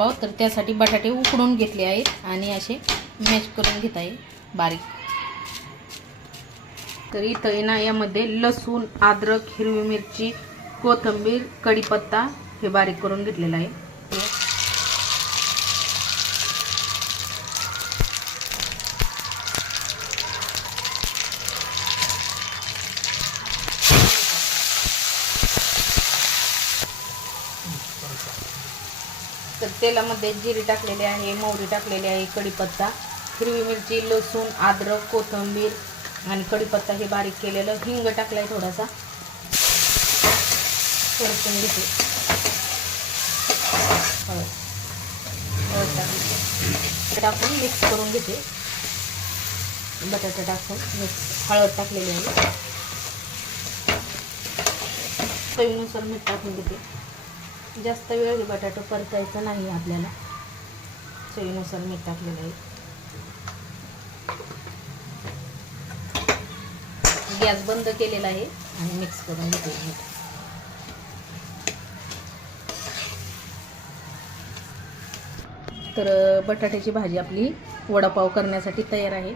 वडापाव तर त्यासाठी बटाटे उकडून घेतले आहेत आणि असे मॅश करून घेत आहे. बारीक. तर इथं ना यामध्ये लसूण अद्रक हिरवी मिरची कोथिंबीर कढीपत्ता हे बारीक करून घेतलेलं आहे. तर तेलामध्ये जिरी टाकलेली आहे मोहरी टाकलेली आहे कढीपत्ता हिरवी मिरची लसूण अद्रक कोथिंबीर आणि कढीपत्ता हे बारीक केलेलं हिंग टाकलाय थोडासा. परतून घेते. हळद. टाकून. मिक्स करून घेते. बटाटा टाकून मिक्स हळद टाकलेली आहे. चवीनुसार मीठ टाकून घेते. जास्त वेळ हे बटाटा परतायचा नाही आपल्याला. चवीनुसार मीठ टाकलेलं आहे. गॅस बंद केलेला आहे आणि मिक्स करून घेते मीठ. तर बटाट्याची भाजी आपली वडापाव करण्यासाठी तयार आहे.